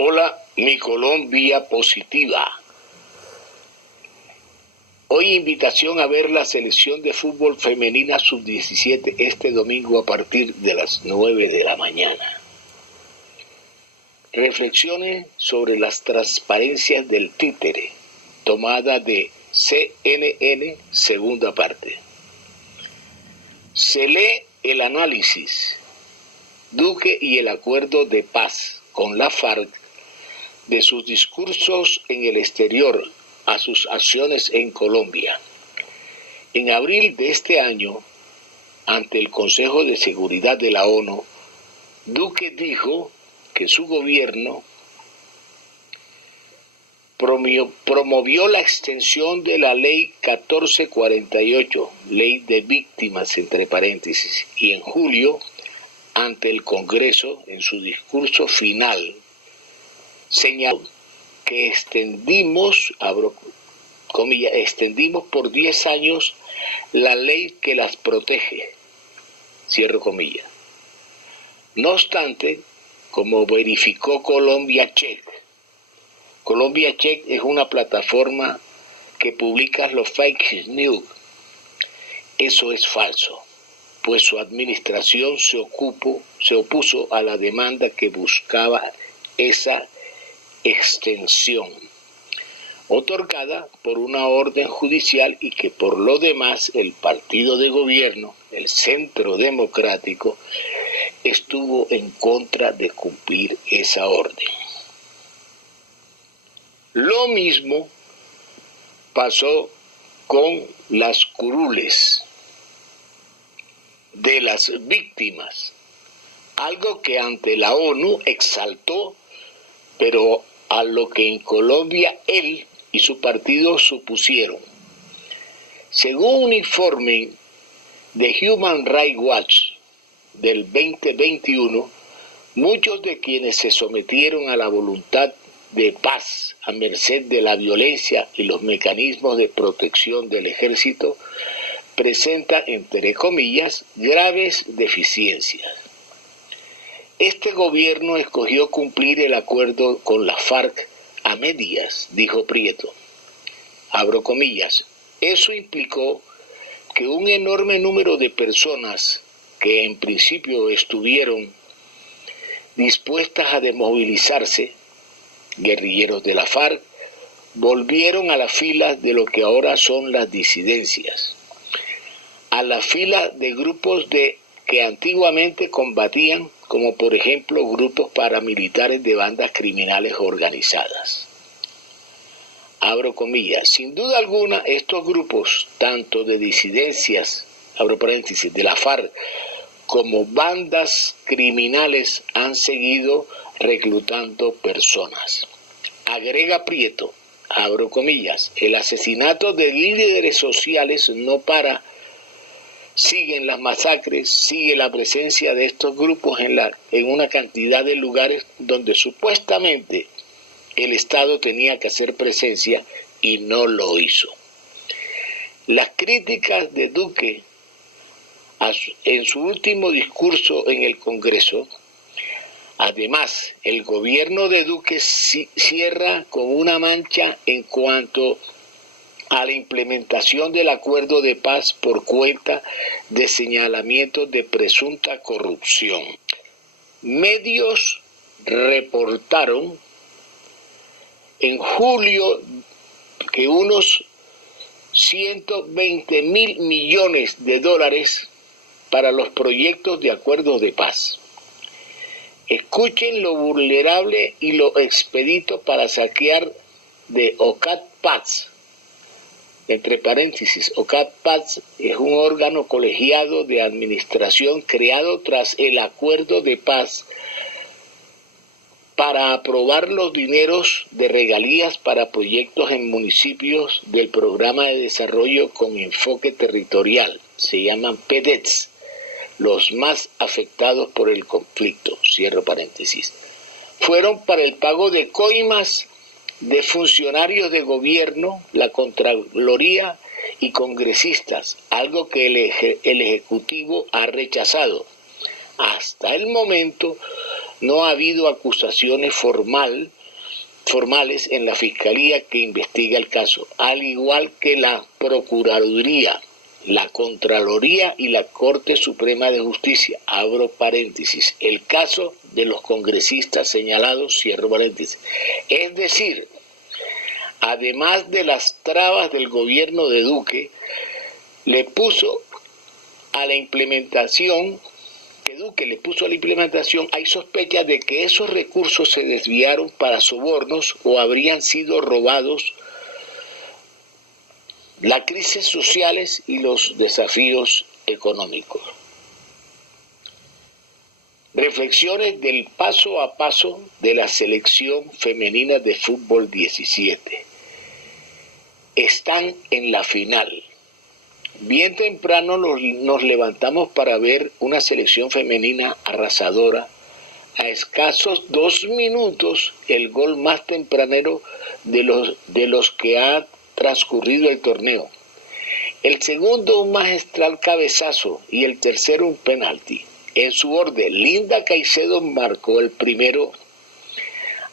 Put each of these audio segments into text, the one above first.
Hola, mi Colombia positiva. Hoy invitación a ver la selección de fútbol femenina sub-17 este domingo a partir de las 9 de la mañana. Reflexiones sobre las transparencias del títere, tomada de CNN, segunda parte. Se lee el análisis, Duque y el acuerdo de paz con la FARC, de sus discursos en el exterior a sus acciones en Colombia. En abril de este año, ante el Consejo de Seguridad de la ONU, Duque dijo que su gobierno promovió la extensión de la Ley 1448, Ley de Víctimas, entre paréntesis, y en julio, ante el Congreso, en su discurso final, señaló que extendimos, abro comillas, extendimos por 10 años la ley que las protege, cierro comillas. No obstante, como verificó Colombia Check es una plataforma que publica los fake news. Eso es falso, pues su administración se opuso a la demanda que buscaba esa extensión, otorgada por una orden judicial, y que por lo demás el partido de gobierno, el Centro Democrático, estuvo en contra de cumplir esa orden. Lo mismo pasó con las curules de las víctimas, algo que ante la ONU exaltó, pero a lo que en Colombia él y su partido supusieron. Según un informe de Human Rights Watch del 2021, muchos de quienes se sometieron a la voluntad de paz a merced de la violencia y los mecanismos de protección del ejército presentan, entre comillas, graves deficiencias. Este gobierno escogió cumplir el acuerdo con la FARC a medias, dijo Prieto. Abro comillas. Eso implicó que un enorme número de personas que en principio estuvieron dispuestas a desmovilizarse, guerrilleros de la FARC, volvieron a las filas de lo que ahora son las disidencias, a la fila de grupos que antiguamente combatían, como por ejemplo grupos paramilitares de bandas criminales organizadas. Abro comillas. Sin duda alguna, estos grupos, tanto de disidencias, abro paréntesis, de la FARC, como bandas criminales, han seguido reclutando personas. Agrega Prieto, abro comillas, el asesinato de líderes sociales no para. Siguen las masacres, sigue la presencia de estos grupos en una cantidad de lugares donde supuestamente el Estado tenía que hacer presencia y no lo hizo. Las críticas de Duque en su último discurso en el Congreso, además, el gobierno de Duque cierra con una mancha en cuanto a la implementación del acuerdo de paz por cuenta de señalamientos de presunta corrupción. Medios reportaron en julio que unos 120.000 millones de dólares para los proyectos de acuerdos de paz. Escuchen lo vulnerable y lo expedito para saquear de OCAT Paz. Entre paréntesis, OCAT Paz es un órgano colegiado de administración creado tras el acuerdo de paz para aprobar los dineros de regalías para proyectos en municipios del Programa de Desarrollo con Enfoque Territorial, se llaman PEDETS, los más afectados por el conflicto, cierro paréntesis. Fueron para el pago de coimas de funcionarios de gobierno, la Contraloría y congresistas, algo que el Ejecutivo ha rechazado. Hasta el momento no ha habido acusaciones formales en la Fiscalía que investiga el caso, al igual que la Procuraduría, la Contraloría y la Corte Suprema de Justicia, abro paréntesis, el caso de los congresistas señalados, cierro paréntesis. Es decir, además de las trabas del gobierno de Duque, le puso a la implementación, hay sospechas de que esos recursos se desviaron para sobornos o habrían sido robados. Las crisis sociales y los desafíos económicos. Reflexiones del paso a paso de la selección femenina de fútbol 17. Están en la final. Bien temprano nos levantamos para ver una selección femenina arrasadora. A escasos 2 minutos, el gol más tempranero de los que ha transcurrido el torneo. El segundo, un magistral cabezazo, y el tercero, un penalti. En su orden, Linda Caicedo marcó el primero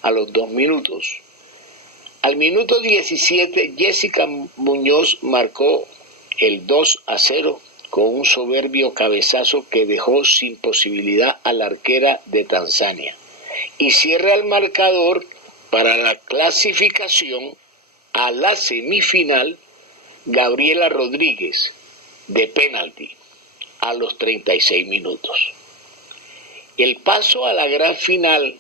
a los 2 minutos. Al minuto 17, Jessica Muñoz marcó el 2-0 con un soberbio cabezazo que dejó sin posibilidad a la arquera de Tanzania. Y cierra el marcador para la clasificación a la semifinal Gabriela Rodríguez de penalti a los 36 minutos. El paso a la gran final,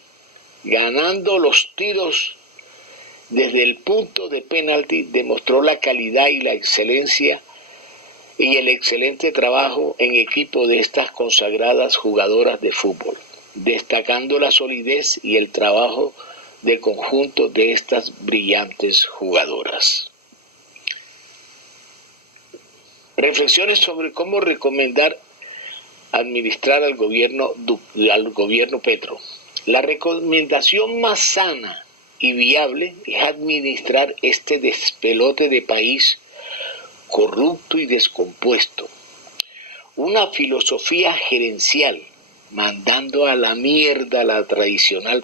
ganando los tiros desde el punto de penalti, demostró la calidad y la excelencia y el excelente trabajo en equipo de estas consagradas jugadoras de fútbol, destacando la solidez y el trabajo de conjunto de estas brillantes jugadoras. Reflexiones sobre cómo recomendar administrar al gobierno Petro. La recomendación más sana y viable es administrar este despelote de país corrupto y descompuesto. Una filosofía gerencial, mandando a la mierda la tradicional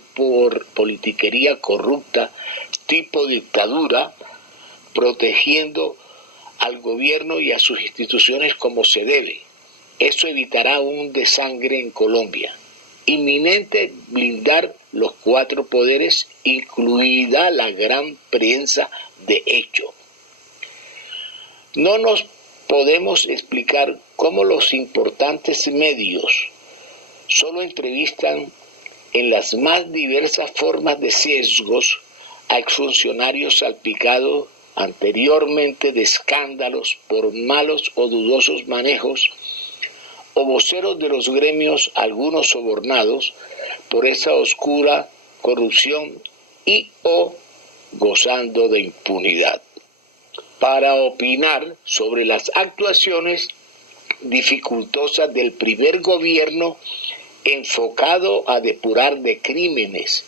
politiquería corrupta tipo dictadura, protegiendo al gobierno y a sus instituciones como se debe. Eso evitará un desangre en Colombia. Inminente blindar los 4 poderes, incluida la gran prensa de hecho. No nos podemos explicar cómo los importantes medios solo entrevistan en las más diversas formas de sesgos a exfuncionarios salpicados anteriormente de escándalos por malos o dudosos manejos, o voceros de los gremios, algunos sobornados por esa oscura corrupción y o gozando de impunidad. Para opinar sobre las actuaciones dificultosas del primer gobierno enfocado a depurar de crímenes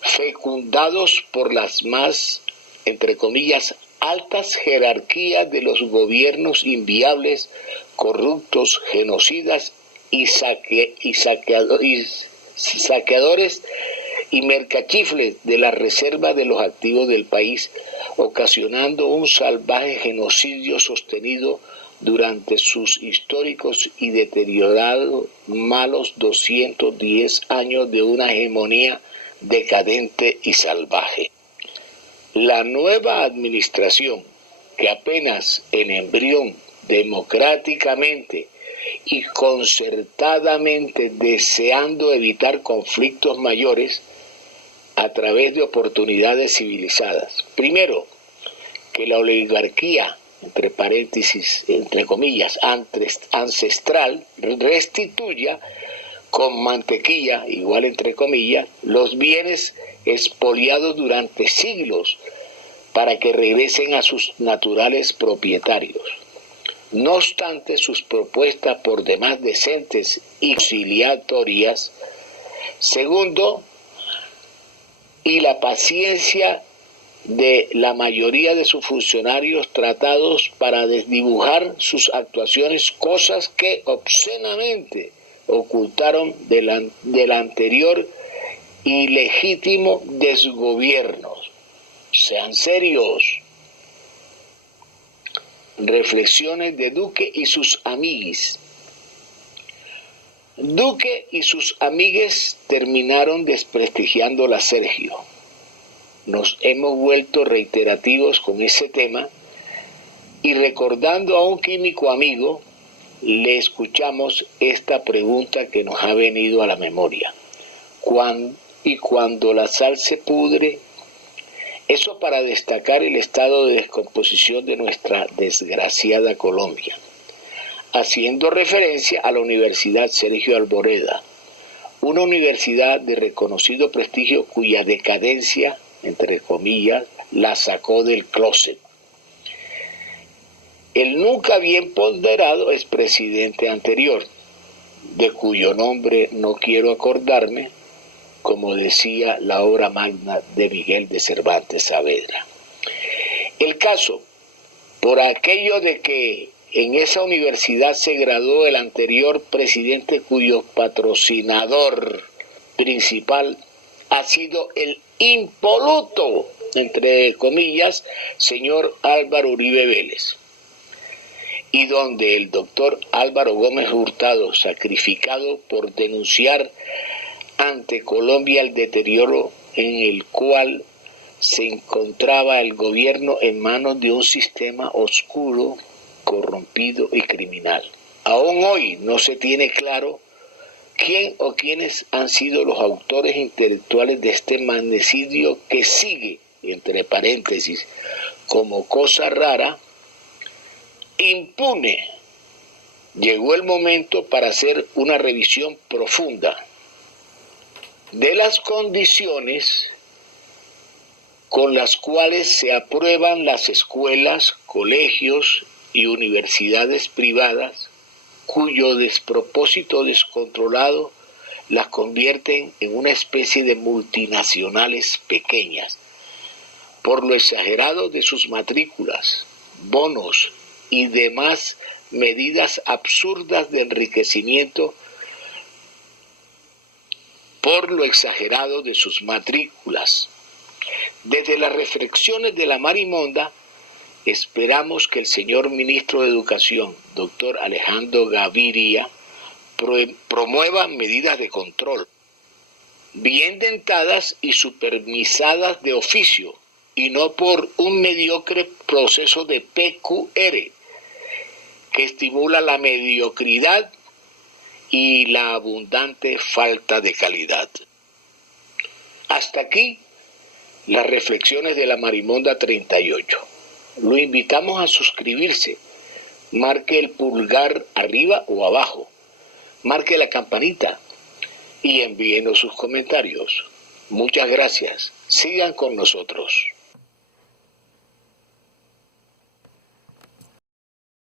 fecundados por las más, entre comillas, altas jerarquías de los gobiernos inviables, corruptos, genocidas y saqueadores y mercachifles de la reserva de los activos del país, ocasionando un salvaje genocidio sostenido durante sus históricos y deteriorados malos 210 años de una hegemonía decadente y salvaje. La nueva administración, que apenas en embrión democráticamente y concertadamente deseando evitar conflictos mayores a través de oportunidades civilizadas. Primero, que la oligarquía, entre paréntesis, entre comillas, ancestral, restituya con mantequilla, igual entre comillas, los bienes expoliados durante siglos para que regresen a sus naturales propietarios. No obstante, sus propuestas por demás decentes y conciliatorias. Segundo, y la paciencia de la mayoría de sus funcionarios tratados para desdibujar sus actuaciones, cosas que obscenamente ocultaron del anterior ilegítimo desgobierno. Sean serios. Reflexiones de Duque y sus amiguis. Duque y sus amigues terminaron desprestigiándola a Sergio. Nos hemos vuelto reiterativos con ese tema y recordando a un químico amigo, le escuchamos esta pregunta que nos ha venido a la memoria. Cuando la sal se pudre, eso para destacar el estado de descomposición de nuestra desgraciada Colombia, haciendo referencia a la Universidad Sergio Alboreda, una universidad de reconocido prestigio cuya decadencia, entre comillas, la sacó del closet. El nunca bien ponderado expresidente anterior, de cuyo nombre no quiero acordarme, como decía la obra magna de Miguel de Cervantes Saavedra. El caso, por aquello de que en esa universidad se graduó el anterior presidente cuyo patrocinador principal ha sido el impoluto, entre comillas, señor Álvaro Uribe Vélez, y donde el doctor Álvaro Gómez Hurtado, sacrificado por denunciar ante Colombia el deterioro en el cual se encontraba el gobierno en manos de un sistema oscuro, corrompido y criminal. Aún hoy no se tiene claro quién o quiénes han sido los autores intelectuales de este magnicidio que sigue, entre paréntesis, como cosa rara, impune. Llegó el momento para hacer una revisión profunda de las condiciones con las cuales se aprueban las escuelas, colegios y universidades privadas, cuyo despropósito descontrolado las convierten en una especie de multinacionales pequeñas, por lo exagerado de sus matrículas, bonos y demás medidas absurdas de enriquecimiento, por lo exagerado de sus matrículas. Desde las reflexiones de la Marimonda, esperamos que el señor ministro de Educación, doctor Alejandro Gaviria, promueva medidas de control, bien dentadas y supervisadas de oficio, y no por un mediocre proceso de PQR, que estimula la mediocridad y la abundante falta de calidad. Hasta aquí las reflexiones de la Marimonda 38. Lo invitamos a suscribirse, marque el pulgar arriba o abajo, marque la campanita y envíenos sus comentarios. Muchas gracias. Sigan con nosotros.